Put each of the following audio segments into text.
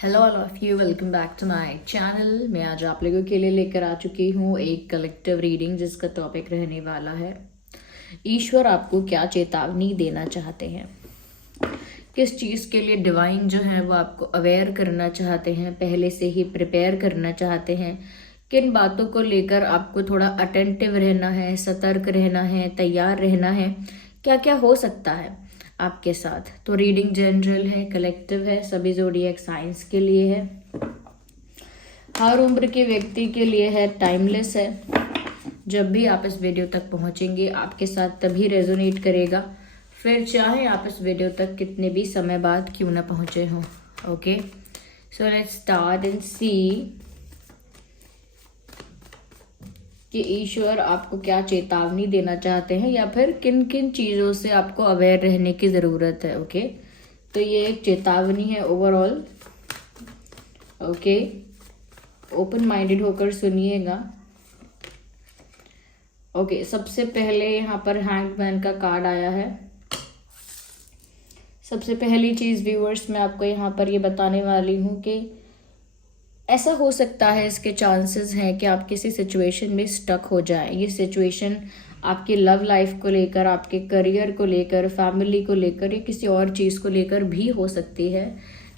Hello all of you, welcome back to my channel. मैं आज आप लोगों के लिए लेकर आ चुकी हूँ एक कलेक्टिव रीडिंग जिसका टॉपिक रहने वाला है ईश्वर आपको क्या चेतावनी देना चाहते हैं। किस चीज़ के लिए डिवाइन जो है वो आपको अवेयर करना चाहते हैं, पहले से ही प्रिपेयर करना चाहते हैं। किन बातों को लेकर आपको थोड़ा अटेंटिव रहना है, सतर्क रहना है, तैयार रहना है, क्या क्या हो सकता है आपके साथ। तो रीडिंग जनरल है, कलेक्टिव है, सभी ज़ोडिएक साइंस के लिए है, हर उम्र के व्यक्ति के लिए है, टाइमलेस है। जब भी आप इस वीडियो तक पहुंचेंगे आपके साथ तभी रेजोनेट करेगा, फिर चाहे आप इस वीडियो तक कितने भी समय बाद क्यों ना पहुंचे हों। Okay, so let's start and see कि ईश्वर आपको क्या चेतावनी देना चाहते हैं या फिर किन किन चीज़ों से आपको अवेयर रहने की ज़रूरत है। ओके, तो ये एक चेतावनी है ओवरऑल। ओके, ओपन माइंडेड होकर सुनिएगा। ओके, सबसे पहले यहाँ पर हैंगमैन का कार्ड आया है। सबसे पहली चीज़ व्यूअर्स, मैं आपको यहाँ पर ये बताने वाली हूँ कि ऐसा हो सकता है, इसके चांसेस हैं कि आप किसी सिचुएशन में स्टक हो जाए। ये सिचुएशन आपकी लव लाइफ को लेकर, आपके करियर को लेकर, फैमिली को लेकर या किसी और चीज़ को लेकर भी हो सकती है,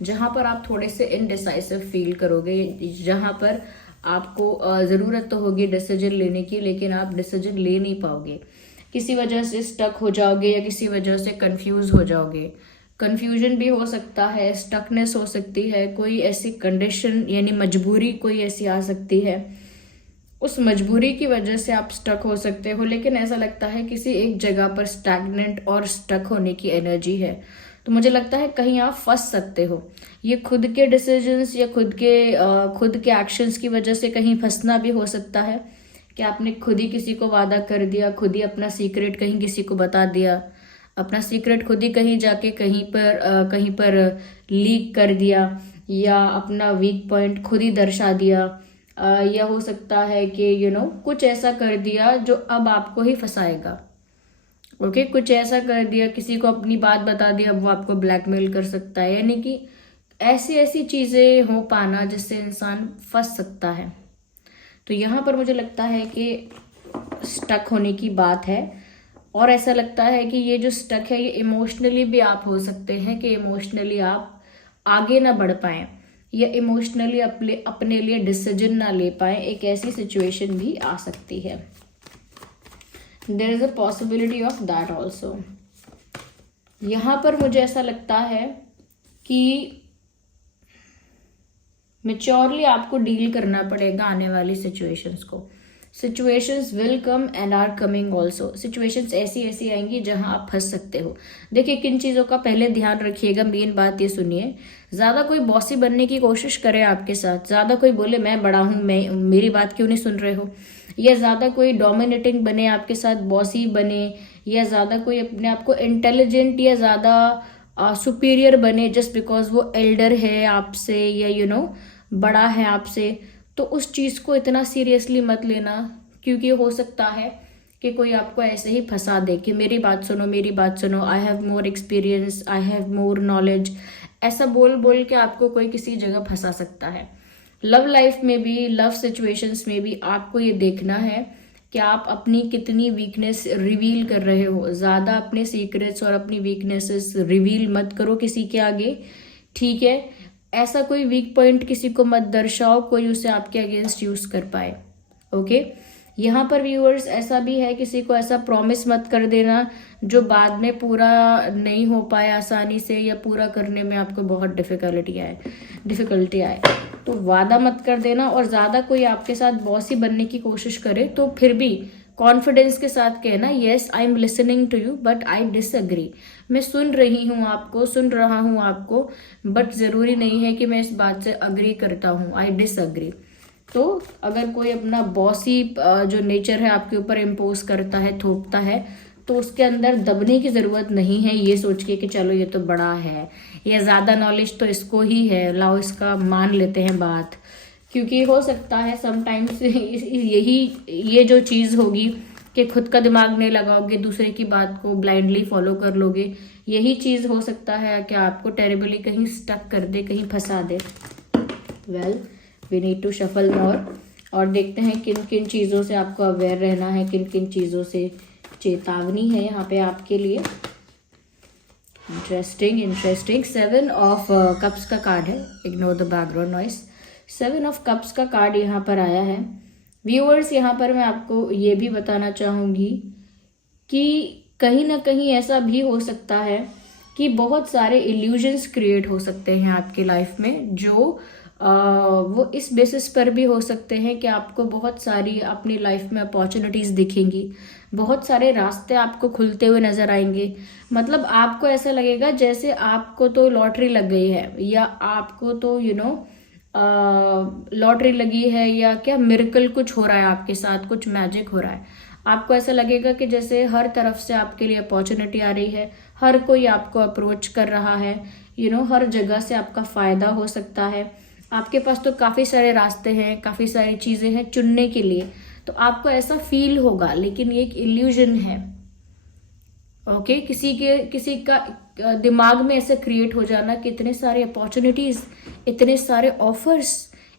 जहाँ पर आप थोड़े से इनडिसाइसिव फील करोगे, जहाँ पर आपको ज़रूरत तो होगी डिसीजन लेने की, लेकिन आप डिसीजन ले नहीं पाओगे। किसी वजह से स्टक हो जाओगे या किसी वजह से कंफ्यूज हो जाओगे। कंफ्यूजन भी हो सकता है, स्टकनेस हो सकती है, कोई ऐसी कंडीशन यानी मजबूरी कोई ऐसी आ सकती है, उस मजबूरी की वजह से आप स्टक हो सकते हो। लेकिन ऐसा लगता है किसी एक जगह पर स्टैग्नेंट और स्टक होने की एनर्जी है, तो मुझे लगता है कहीं आप फंस सकते हो। ये खुद के डिसीजंस या खुद के एक्शंस की वजह से कहीं फंसना भी हो सकता है कि आपने खुद ही किसी को वादा कर दिया, खुद ही अपना सीक्रेट कहीं किसी को बता दिया, अपना सीक्रेट खुद ही कहीं जाके कहीं पर लीक कर दिया, या अपना वीक पॉइंट खुद ही दर्शा दिया, या हो सकता है कि कुछ ऐसा कर दिया जो अब आपको ही फंसाएगा। ओके, कुछ ऐसा कर दिया, किसी को अपनी बात बता दी, अब वो आपको ब्लैकमेल कर सकता है। यानी कि ऐसी ऐसी चीज़ें हो पाना जिससे इंसान फंस सकता है। तो यहाँ पर मुझे लगता है कि स्टक होने की बात है, और ऐसा लगता है कि ये जो स्टक है ये इमोशनली भी आप हो सकते हैं कि इमोशनली आप आगे ना बढ़ पाएं या इमोशनली अपने लिए डिसीजन ना ले पाएं। एक ऐसी सिचुएशन भी आ सकती है। There is a possibility of that also. यहाँ पर मुझे ऐसा लगता है कि मैच्योरली आपको डील करना पड़ेगा आने वाली सिचुएशंस को। Situations will come and are coming also. Situations ऐसी ऐसी आएंगी जहां आप फंस सकते हो। देखिए, किन चीज़ों का पहले ध्यान रखिएगा। मेन बात ये सुनिए, ज़्यादा कोई बॉसी बनने की कोशिश करे आपके साथ, ज़्यादा कोई बोले मैं बड़ा हूँ, मैं मेरी बात क्यों नहीं सुन रहे हो, या ज़्यादा कोई डोमिनेटिंग बने आपके साथ, बॉसी बने, या ज़्यादा कोई अपने आप को इंटेलिजेंट या ज़्यादा सुपीरियर बने जस्ट बिकॉज वो एल्डर है आपसे या बड़ा है आपसे, तो उस चीज़ को इतना सीरियसली मत लेना, क्योंकि हो सकता है कि कोई आपको ऐसे ही फंसा दे कि मेरी बात सुनो, मेरी बात सुनो, I have more experience, I have more knowledge, ऐसा बोल बोल के आपको कोई किसी जगह फंसा सकता है। लव लाइफ में भी, लव सिचुएशंस में भी आपको ये देखना है कि आप अपनी कितनी वीकनेस रिवील कर रहे हो। ज़्यादा अपने सीक्रेट्स और अपनी वीकनेसेस रिवील मत करो किसी के आगे, ठीक है। ऐसा कोई वीक पॉइंट किसी को मत दर्शाओ कोई उसे आपके अगेंस्ट यूज कर पाए। ओके, यहाँ पर व्यूअर्स ऐसा भी है, किसी को ऐसा प्रॉमिस मत कर देना जो बाद में पूरा नहीं हो पाए आसानी से, या पूरा करने में आपको बहुत डिफिकल्टी आए। तो वादा मत कर देना, और ज़्यादा कोई आपके साथ बॉसी बनने की कोशिश करे तो फिर भी कॉन्फिडेंस के साथ कहना, yes I am listening to you but I disagree. मैं सुन रही हूँ आपको, सुन रहा हूँ आपको, बट ज़रूरी नहीं है कि मैं इस बात से अग्री करता हूँ, आई डिसएग्री। तो अगर कोई अपना बॉसी जो नेचर है आपके ऊपर इम्पोज करता है, थोपता है, तो उसके अंदर दबने की ज़रूरत नहीं है ये सोच के कि चलो ये तो बड़ा है या ज़्यादा नॉलेज तो इसको ही है, लाओ इसका मान लेते हैं बात। क्योंकि हो सकता है समटाइम्स ये जो चीज़ होगी कि खुद का दिमाग नहीं लगाओगे, दूसरे की बात को ब्लाइंडली फॉलो कर लोगे, यही चीज़ हो सकता है कि आपको टेरिबली कहीं स्टक कर दे, कहीं फंसा दे। Well we need to shuffle more और देखते हैं किन किन चीज़ों से आपको अवेयर रहना है, किन किन चीज़ों से चेतावनी है यहाँ पे आपके लिए। इंटरेस्टिंग 7 ऑफ कप्स का कार्ड है, ignore the background noise. 7 of cups का कार्ड यहाँ पर आया है। व्यूअर्स, यहाँ पर मैं आपको ये भी बताना चाहूँगी कि कहीं ना कहीं ऐसा भी हो सकता है कि बहुत सारे इल्यूजन्स क्रिएट हो सकते हैं आपकी लाइफ में, जो वो इस बेसिस पर भी हो सकते हैं कि आपको बहुत सारी अपनी लाइफ में अपॉर्चुनिटीज़ दिखेंगी, बहुत सारे रास्ते आपको खुलते हुए नज़र आएंगे। मतलब आपको ऐसा लगेगा जैसे आपको तो लॉटरी लग गई है, या आपको तो लॉटरी लगी है, या क्या मिरेकल कुछ हो रहा है आपके साथ, कुछ मैजिक हो रहा है। आपको ऐसा लगेगा कि जैसे हर तरफ से आपके लिए अपॉर्चुनिटी आ रही है, हर कोई आपको अप्रोच कर रहा है, हर जगह से आपका फ़ायदा हो सकता है। आपके पास तो काफ़ी सारे रास्ते हैं, काफ़ी सारी चीज़ें हैं चुनने के लिए, तो आपको ऐसा फील होगा, लेकिन ये एक इल्यूजन है। ओके, किसी का दिमाग में ऐसे क्रिएट हो जाना कि इतने सारे अपॉर्चुनिटीज़, इतने सारे ऑफर्स,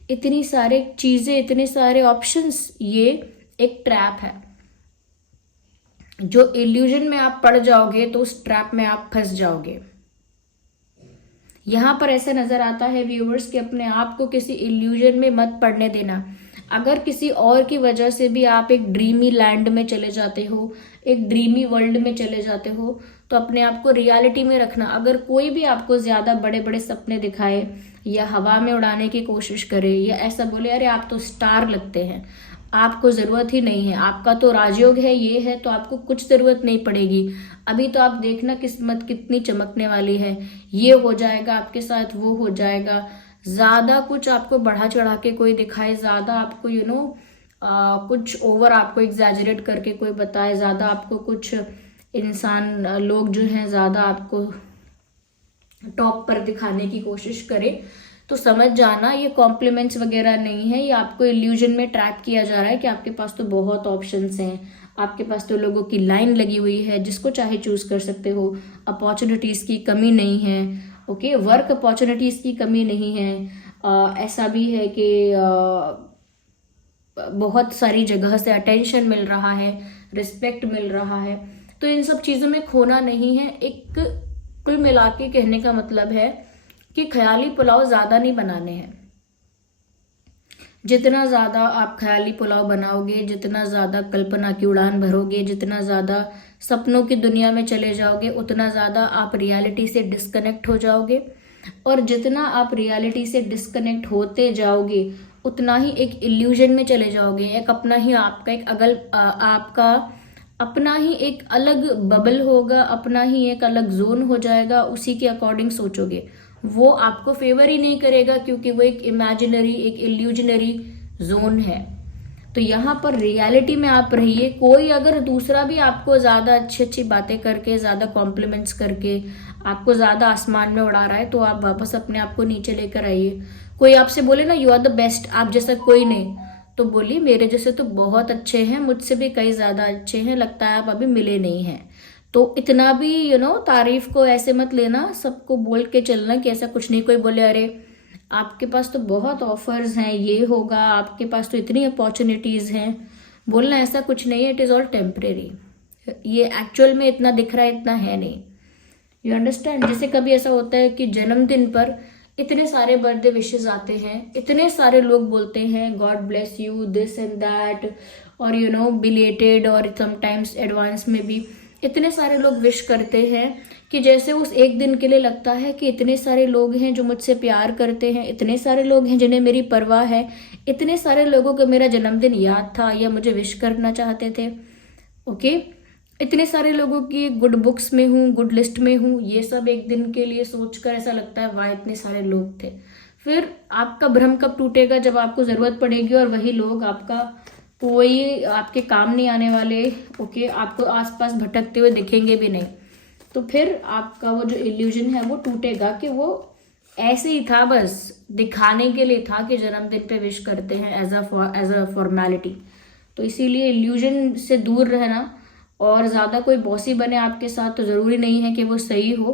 इतनी सारे चीज़ें, इतने सारे ऑप्शंस, ये एक ट्रैप है। जो इल्यूजन में आप पड़ जाओगे तो उस ट्रैप में आप फंस जाओगे। यहाँ पर ऐसा नजर आता है व्यूअर्स कि अपने आप को किसी इल्यूजन में मत पड़ने देना। अगर किसी और की वजह से भी आप एक ड्रीमी लैंड में चले जाते हो, एक ड्रीमी वर्ल्ड में चले जाते हो, तो अपने आप को रियलिटी में रखना। अगर कोई भी आपको ज्यादा बड़े बड़े सपने दिखाए, या हवा में उड़ाने की कोशिश करे, या ऐसा बोले अरे आप तो स्टार लगते हैं, आपको ज़रूरत ही नहीं है, आपका तो राजयोग है, ये है, तो आपको कुछ ज़रूरत नहीं पड़ेगी, अभी तो आप देखना किस्मत कितनी चमकने वाली है, ये हो जाएगा आपके साथ, वो हो जाएगा। ज़्यादा कुछ आपको बढ़ा चढ़ा के कोई दिखाए, ज़्यादा आपको कुछ ओवर आपको एग्जैजरेट करके कोई बताए, ज़्यादा आपको कुछ इंसान लोग जो हैं ज़्यादा आपको टॉप पर दिखाने की कोशिश करे, तो समझ जाना ये कॉम्प्लीमेंट्स वगैरह नहीं है, ये आपको इल्यूजन में ट्रैप किया जा रहा है कि आपके पास तो बहुत ऑप्शंस हैं, आपके पास तो लोगों की लाइन लगी हुई है, जिसको चाहे चूज कर सकते हो, अपॉर्चुनिटीज़ की कमी नहीं है। ओके, वर्क अपॉर्चुनिटीज़ की कमी नहीं है। ऐसा भी है कि बहुत सारी जगह से अटेंशन मिल रहा है, रिस्पेक्ट मिल रहा है, तो इन सब चीज़ों में खोना नहीं है। एक कुल मिला के कहने का मतलब है कि ख्याली पुलाव ज़्यादा नहीं बनाने हैं। जितना ज़्यादा आप ख्याली पुलाव बनाओगे, जितना ज़्यादा कल्पना की उड़ान भरोगे, जितना ज़्यादा सपनों की दुनिया में चले जाओगे, उतना ज़्यादा आप रियलिटी से डिस्कनेक्ट हो जाओगे, और जितना आप रियलिटी से डिस्कनेक्ट होते जाओगे उतना ही एक इल्यूजन में चले जाओगे। एक अपना ही आपका अपना ही एक अलग बबल होगा, अपना ही एक अलग जोन हो जाएगा, उसी के अकॉर्डिंग सोचोगे। वो आपको फेवर ही नहीं करेगा, क्योंकि वो एक इमेजिनरी, एक इल्यूजनरी जोन है। तो यहाँ पर रियलिटी में आप रहिए। कोई अगर दूसरा भी आपको ज़्यादा अच्छी अच्छी बातें करके, ज़्यादा कॉम्प्लीमेंट्स करके आपको ज़्यादा आसमान में उड़ा रहा है, तो आप वापस अपने आप को नीचे लेकर आइए। कोई आपसे बोले ना यू आर द बेस्ट, आप जैसा कोई नहीं, तो बोलिए मेरे जैसे तो बहुत अच्छे हैं, मुझसे भी कई ज़्यादा अच्छे हैं, लगता है आप अभी मिले नहीं हैं। तो इतना भी तारीफ को ऐसे मत लेना, सबको बोल के चलना कि ऐसा कुछ नहीं। कोई बोले अरे आपके पास तो बहुत ऑफर्स हैं, ये होगा, आपके पास तो इतनी अपॉर्चुनिटीज़ हैं, बोलना ऐसा कुछ नहीं है, इट इज़ ऑल टेम्परेरी। ये एक्चुअल में इतना दिख रहा है, इतना है नहीं। You understand? जैसे कभी ऐसा होता है कि जन्मदिन पर इतने सारे बर्थडे विशेस आते हैं, इतने सारे लोग बोलते हैं God bless you, this and that, और बिलेटेड और समटाइम्स एडवांस में भी इतने सारे लोग विश करते हैं कि जैसे उस एक दिन के लिए लगता है कि इतने सारे लोग हैं जो मुझसे प्यार करते हैं, इतने सारे लोग हैं जिन्हें मेरी परवाह है, इतने सारे लोगों को मेरा जन्मदिन याद था या मुझे विश करना चाहते थे। ओके, इतने सारे लोगों की गुड बुक्स में हूँ, गुड लिस्ट में हूँ, ये सब एक दिन के लिए सोचकर ऐसा लगता है वाह इतने सारे लोग थे। फिर आपका भ्रम कब टूटेगा? जब आपको ज़रूरत पड़ेगी और वही लोग आपका कोई आपके काम नहीं आने वाले। ओके, आपको आसपास भटकते हुए दिखेंगे भी नहीं, तो फिर आपका वो जो इल्यूजन है वो टूटेगा कि वो ऐसे ही था, बस दिखाने के लिए था कि जन्मदिन पे विश करते हैं एज अ फॉर्मेलिटी। तो इसीलिए इल्यूजन से दूर रहना, और ज़्यादा कोई बॉसी बने आपके साथ तो ज़रूरी नहीं है कि वो सही हो।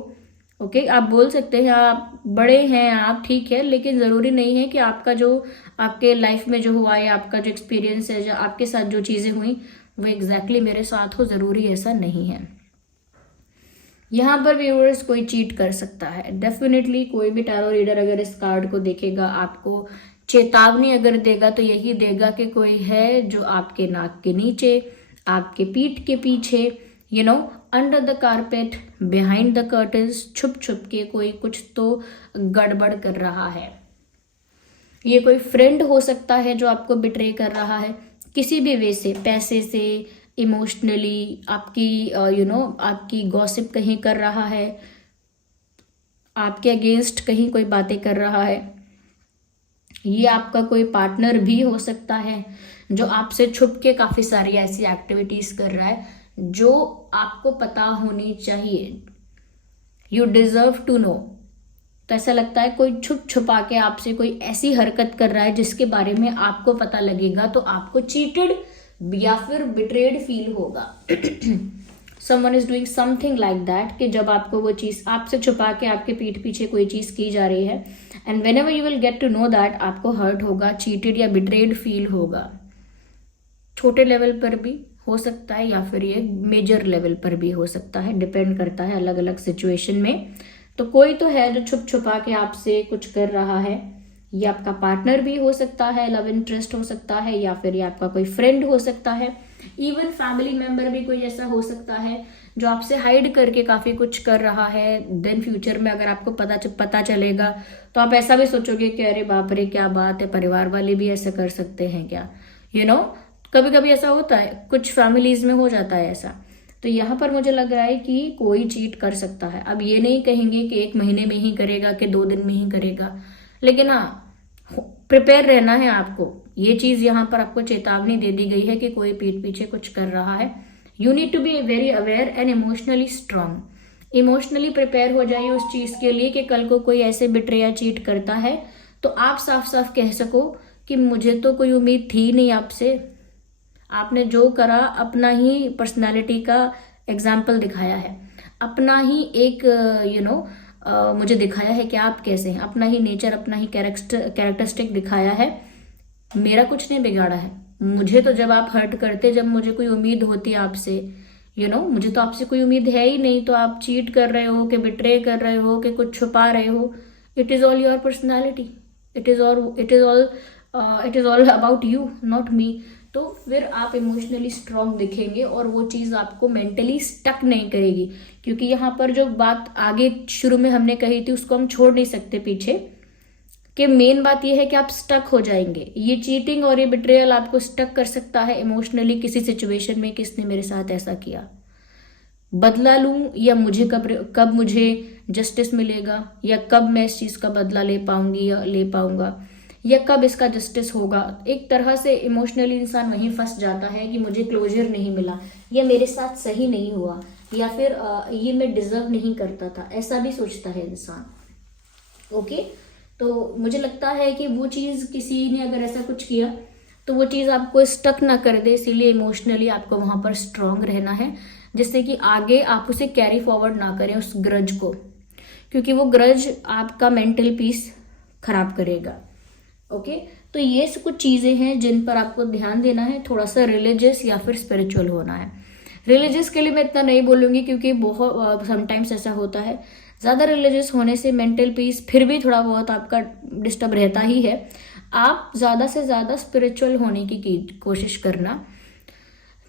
ओके, आप बोल सकते हैं आप बड़े हैं, आप ठीक है, लेकिन ज़रूरी नहीं है कि आपका जो आपके लाइफ में जो हुआ है, आपका जो एक्सपीरियंस है, जो आपके साथ जो चीज़ें हुई वो एग्जैक्टली मेरे साथ हो, ज़रूरी ऐसा नहीं है। यहाँ पर व्यूअर्स कोई चीट कर सकता है डेफिनेटली। कोई भी टैरो रीडर अगर इस कार्ड को देखेगा, आपको चेतावनी अगर देगा तो यही देगा कि कोई है जो आपके नाक के नीचे, आपके पीठ के पीछे, under the carpet, behind the curtains, छुप छुप के कोई कुछ तो गड़बड़ कर रहा है। ये कोई फ्रेंड हो सकता है जो आपको बिट्रे कर रहा है किसी भी वे से, पैसे से, इमोशनली, आपकी आपकी गॉसिप कहीं कर रहा है, आपके अगेंस्ट कहीं कोई बातें कर रहा है। ये आपका कोई पार्टनर भी हो सकता है जो आपसे छुप के काफ़ी सारी ऐसी एक्टिविटीज़ कर रहा है जो आपको पता होनी चाहिए। You deserve to know. तो ऐसा लगता है कोई छुप छुपा के आपसे कोई ऐसी हरकत कर रहा है जिसके बारे में आपको पता लगेगा तो आपको चीटेड या फिर बिट्रेड फील होगा। Someone is doing something like that, कि जब आपको वो चीज़ आपसे छुपा के आपके पीठ पीछे कोई चीज़ की जा रही है, and whenever you will get to know that, आपको हर्ट होगा, चीटेड या बिट्रेड फील होगा। छोटे लेवल पर भी हो सकता है या फिर ये मेजर लेवल पर भी हो सकता है, डिपेंड करता है अलग अलग सिचुएशन में। तो कोई तो है जो छुप छुपा के आपसे कुछ कर रहा है। ये आपका पार्टनर भी हो सकता है, लव इंटरेस्ट हो सकता है, या फिर ये आपका कोई फ्रेंड हो सकता है, इवन फैमिली मेंबर भी कोई ऐसा हो सकता है जो आपसे हाइड करके काफ़ी कुछ कर रहा है। देन फ्यूचर में अगर आपको पता चलेगा तो आप ऐसा भी सोचोगे कि अरे बाप रे क्या बात है, परिवार वाले भी ऐसा कर सकते हैं क्या। कभी कभी ऐसा होता है, कुछ फैमिलीज में हो जाता है ऐसा। तो यहाँ पर मुझे लग रहा है कि कोई चीट कर सकता है। अब ये नहीं कहेंगे कि 1 महीने में ही करेगा कि 2 दिन में ही करेगा, लेकिन हाँ प्रिपेयर रहना है आपको। ये चीज यहाँ पर आपको चेतावनी दे दी गई है कि कोई पीठ पीछे कुछ कर रहा है। You need to be very aware and emotionally strong. Emotionally prepare हो जाइए उस चीज के लिए कि कल को कोई ऐसे बिट्रे या चीट करता है तो आप साफ साफ कह सको कि मुझे तो कोई उम्मीद थी नहीं आपसे, आपने जो करा अपना ही पर्सनालिटी का एग्जाम्पल दिखाया है, अपना ही एक मुझे दिखाया है कि आप कैसे हैं, अपना ही नेचर, अपना ही कैरेक्टरिस्टिक दिखाया है। मेरा कुछ नहीं बिगाड़ा है। मुझे तो जब आप हर्ट करते, जब मुझे कोई उम्मीद होती है आपसे, मुझे तो आपसे कोई उम्मीद है ही नहीं, तो आप चीट कर रहे हो कि बिट्रे कर रहे हो कि कुछ छुपा रहे हो, it is all your personality, it is all about you, not me. तो फिर आप इमोशनली स्ट्रांग दिखेंगे और वो चीज़ आपको मेंटली स्टक नहीं करेगी, क्योंकि यहाँ पर जो बात आगे शुरू में हमने कही थी उसको हम छोड़ नहीं सकते पीछे, कि मेन बात ये है कि आप स्टक हो जाएंगे। ये चीटिंग और ये बिट्रेयल आपको स्टक कर सकता है इमोशनली किसी सिचुएशन में, किसने मेरे साथ ऐसा किया, बदला लूं या मुझे कब मुझे जस्टिस मिलेगा, या कब मैं इस चीज़ का बदला ले पाऊंगी या ले पाऊंगा, या कब इसका जस्टिस होगा। एक तरह से इमोशनली इंसान वहीं फंस जाता है कि मुझे क्लोजर नहीं मिला, या मेरे साथ सही नहीं हुआ, या फिर ये मैं डिजर्व नहीं करता था, ऐसा भी सोचता है इंसान। ओके, तो मुझे लगता है कि वो चीज़ किसी ने अगर ऐसा कुछ किया तो वो चीज़ आपको स्टक ना कर दे, इसीलिए इमोशनली आपको वहाँ पर स्ट्रांग रहना है, जिससे कि आगे आप उसे कैरी फॉरवर्ड ना करें उस ग्रज को, क्योंकि वो ग्रज आपका मेंटल पीस खराब करेगा। ओके, तो ये कुछ चीज़ें हैं जिन पर आपको ध्यान देना है। थोड़ा सा रिलीजियस या फिर स्पिरिचुअल होना है। रिलीजियस के लिए मैं इतना नहीं बोलूँगी, क्योंकि बहुत समटाइम्स ऐसा होता है, ज़्यादा रिलीजियस होने से मेंटल पीस फिर भी थोड़ा बहुत आपका डिस्टर्ब रहता ही है। आप ज़्यादा से ज़्यादा स्पिरिचुअल होने की कोशिश करना,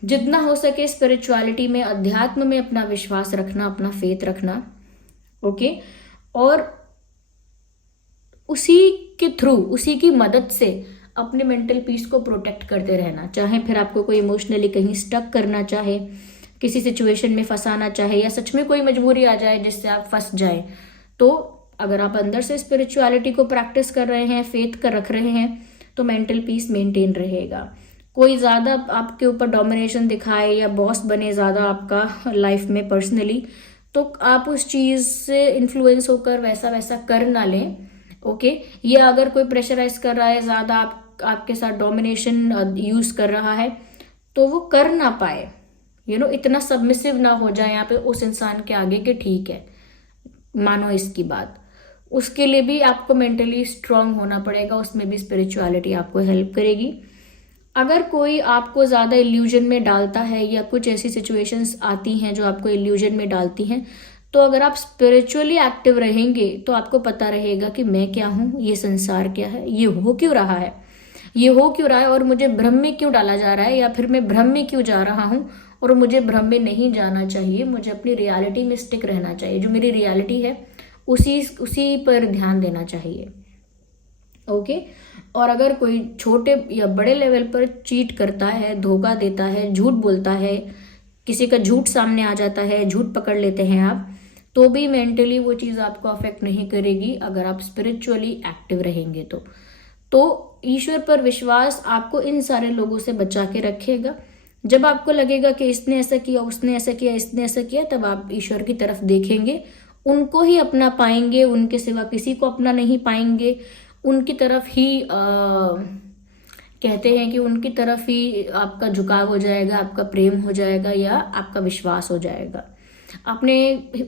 जितना हो सके स्पिरिचुअलिटी में, अध्यात्म में अपना विश्वास रखना, अपना फेथ रखना। ओके, और उसी के थ्रू, उसी की मदद से अपने मेंटल पीस को प्रोटेक्ट करते रहना। चाहे फिर आपको कोई इमोशनली कहीं स्टक करना चाहे, किसी सिचुएशन में फंसाना चाहे, या सच में कोई मजबूरी आ जाए जिससे आप फंस जाए, तो अगर आप अंदर से स्पिरिचुअलिटी को प्रैक्टिस कर रहे हैं, फेथ कर रख रहे हैं, तो मेंटल पीस मेंटेन रहेगा। कोई ज़्यादा आपके ऊपर डोमिनेशन दिखाए या बॉस बने ज़्यादा आपका लाइफ में पर्सनली, तो आप उस चीज़ से इन्फ्लुएंस होकर वैसा वैसा कर ना लें। ओके, ये अगर कोई प्रेशराइज कर रहा है ज़्यादा, आपके साथ डोमिनेशन यूज़ कर रहा है, तो वो कर ना पाए, इतना सबमिसिव ना हो जाए यहाँ पे उस इंसान के आगे कि ठीक है मानो इसकी बात, उसके लिए भी आपको मेंटली स्ट्रांग होना पड़ेगा, उसमें भी स्पिरिचुअलिटी आपको हेल्प करेगी। अगर कोई आपको ज़्यादा इल्यूजन में डालता है या कुछ ऐसी सिचुएशंस आती हैं जो आपको इल्यूजन में डालती हैं, तो अगर आप स्पिरिचुअली एक्टिव रहेंगे तो आपको पता रहेगा कि मैं क्या हूँ, ये संसार क्या है, ये हो क्यों रहा है, ये हो क्यों रहा है, और मुझे भ्रम में क्यों डाला जा रहा है, या फिर मैं भ्रम में क्यों जा रहा हूँ, और मुझे भ्रम में नहीं जाना चाहिए, मुझे अपनी रियलिटी में स्टिक रहना चाहिए, जो मेरी रियलिटी है उसी पर ध्यान देना चाहिए। ओके। और अगर कोई छोटे या बड़े लेवल पर चीट करता है, धोखा देता है, झूठ बोलता है, किसी का झूठ सामने आ जाता है, झूठ पकड़ लेते हैं आप, तो भी मेंटली वो चीज़ आपको अफेक्ट नहीं करेगी अगर आप स्पिरिचुअली एक्टिव रहेंगे तो ईश्वर पर विश्वास आपको इन सारे लोगों से बचा के रखेगा। जब आपको लगेगा कि इसने ऐसा किया, उसने ऐसा किया, इसने ऐसा किया, तब आप ईश्वर की तरफ देखेंगे, उनको ही अपना पाएंगे, उनके सिवा किसी को अपना नहीं पाएंगे, उनकी तरफ ही कहते हैं कि उनकी तरफ ही आपका झुकाव हो जाएगा, आपका प्रेम हो जाएगा या आपका विश्वास हो जाएगा। आपने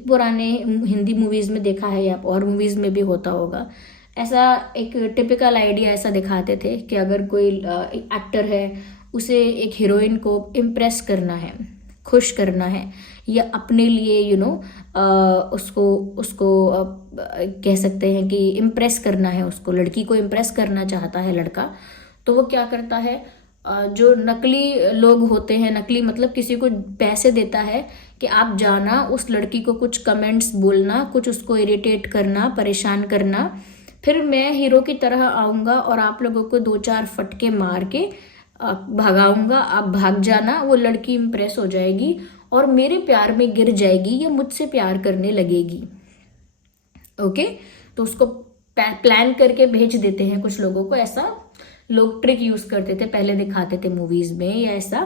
पुराने हिंदी मूवीज में देखा है या और मूवीज में भी होता होगा, ऐसा एक टिपिकल आइडिया ऐसा दिखाते थे कि अगर कोई एक्टर है, उसे एक हीरोइन को इम्प्रेस करना है, खुश करना है, या अपने लिए उसको कह सकते हैं कि इम्प्रेस करना है, उसको लड़की को इम्प्रेस करना चाहता है लड़का, तो वो क्या करता है, जो नकली लोग होते हैं, नकली मतलब किसी को पैसे देता है कि आप जाना उस लड़की को कुछ कमेंट्स बोलना, कुछ उसको इरिटेट करना, परेशान करना, फिर मैं हीरो की तरह आऊँगा और आप लोगों को 2-4 फटके मार के भगाऊंगा, आप भाग जाना, वो लड़की इम्प्रेस हो जाएगी और मेरे प्यार में गिर जाएगी या मुझसे प्यार करने लगेगी। ओके। तो उसको प्लान करके भेज देते हैं कुछ लोगों को, ऐसा लोग ट्रिक यूज करते थे, पहले दिखाते थे मूवीज में, या ऐसा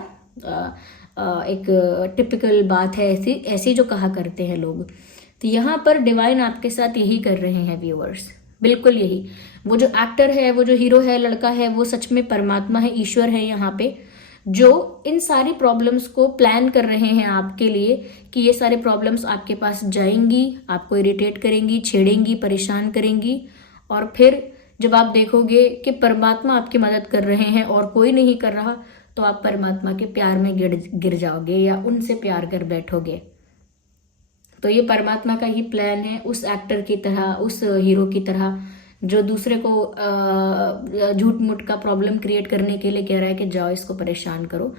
एक टिपिकल बात है ऐसी जो कहा करते हैं लोग। तो यहाँ पर डिवाइन आपके साथ यही कर रहे हैं व्यूअर्स, बिल्कुल यही। वो जो एक्टर है, वो जो हीरो है, लड़का है, वो सच में परमात्मा है, ईश्वर है यहाँ पे, जो इन सारी प्रॉब्लम्स को प्लान कर रहे हैं आपके लिए कि ये सारे प्रॉब्लम्स आपके पास जाएंगी, आपको इरिटेट करेंगी, छेड़ेंगी, परेशान करेंगी, और फिर जब आप देखोगे कि परमात्मा आपकी मदद कर रहे हैं और कोई नहीं कर रहा, तो आप परमात्मा के प्यार में गिर जाओगे या उनसे प्यार कर बैठोगे। तो ये परमात्मा का ही प्लान है, उस एक्टर की तरह, उस हीरो की तरह जो दूसरे को झूठ मूठ का प्रॉब्लम क्रिएट करने के लिए कह रहा है कि जाओ इसको परेशान करो,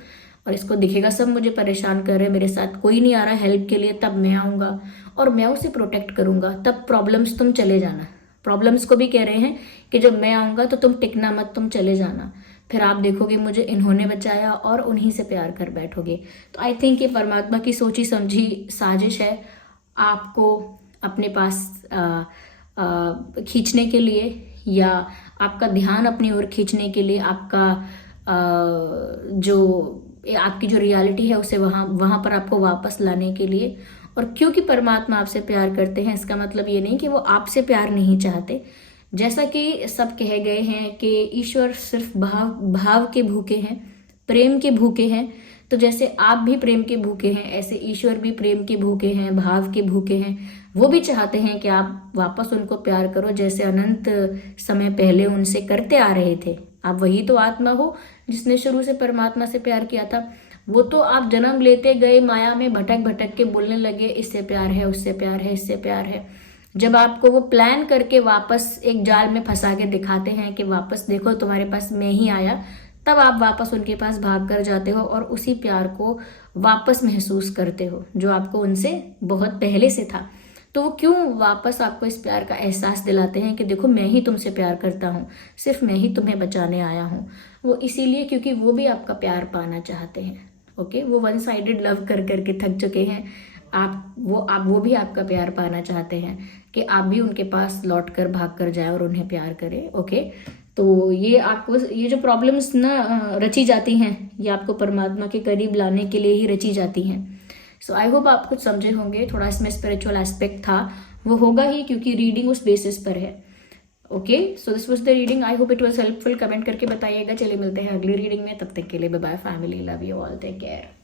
और इसको दिखेगा सब मुझे परेशान कर रहे हैं, मेरे साथ कोई नहीं आ रहा हेल्प के लिए, तब मैं आऊँगा और मैं उसे प्रोटेक्ट करूँगा, तब प्रॉब्लम्स तुम चले जाना। प्रॉब्लम्स को भी कह रहे हैं कि जब मैं आऊँगा तो तुम टिकना मत, तुम चले जाना, फिर आप देखोगे मुझे इन्होंने बचाया और उन्हीं से प्यार कर बैठोगे। तो आई थिंक ये परमात्मा की सोची समझी साजिश है आपको अपने पास खींचने के लिए, या आपका ध्यान अपनी ओर खींचने के लिए, आपका आपकी जो रियलिटी है उसे वहाँ पर आपको वापस लाने के लिए। और क्योंकि परमात्मा आपसे प्यार करते हैं, इसका मतलब ये नहीं कि वो आपसे प्यार नहीं चाहते। जैसा कि सब कहे गए हैं कि ईश्वर सिर्फ भाव के भूखे हैं, प्रेम के भूखे हैं, तो जैसे आप भी प्रेम के भूखे हैं, ऐसे ईश्वर भी प्रेम के भूखे हैं, भाव के भूखे हैं। वो भी चाहते हैं कि आप वापस उनको प्यार करो, जैसे अनंत समय पहले उनसे करते आ रहे थे। आप वही तो आत्मा हो जिसने शुरू से परमात्मा से प्यार किया था। वो तो आप जन्म लेते गए माया में भटक भटक के बोलने लगे इससे प्यार है, उससे प्यार है, इससे प्यार है। जब आपको वो प्लान करके वापस एक जाल में फंसा के दिखाते हैं कि वापस देखो तुम्हारे पास मैं ही आया, तब आप वापस उनके पास भाग कर जाते हो और उसी प्यार को वापस महसूस करते हो जो आपको उनसे बहुत पहले से था। तो वो क्यों वापस आपको इस प्यार का एहसास दिलाते हैं कि देखो मैं ही तुमसे प्यार करता हूँ, सिर्फ मैं ही तुम्हें बचाने आया हूँ। वो इसीलिए क्योंकि वो भी आपका प्यार पाना चाहते हैं। ओके, वो वन साइडेड लव कर करके थक चुके हैं। वो भी आपका प्यार पाना चाहते हैं कि आप भी उनके पास लौट कर भाग कर जाए और उन्हें प्यार करें। ओके, तो ये जो प्रॉब्लम्स ना रची जाती हैं, ये आपको परमात्मा के करीब लाने के लिए ही रची जाती हैं। सो आई होप आप कुछ समझे होंगे। थोड़ा इसमें स्पिरिचुअल एस्पेक्ट था, वो होगा ही क्योंकि रीडिंग उस बेसिस पर है। Okay, so this was the reading. I hope it was helpful. Comment करके बताइएगा। चलिए मिलते हैं अगली रीडिंग में, तब तक के लिए bye bye family, love you all, take care.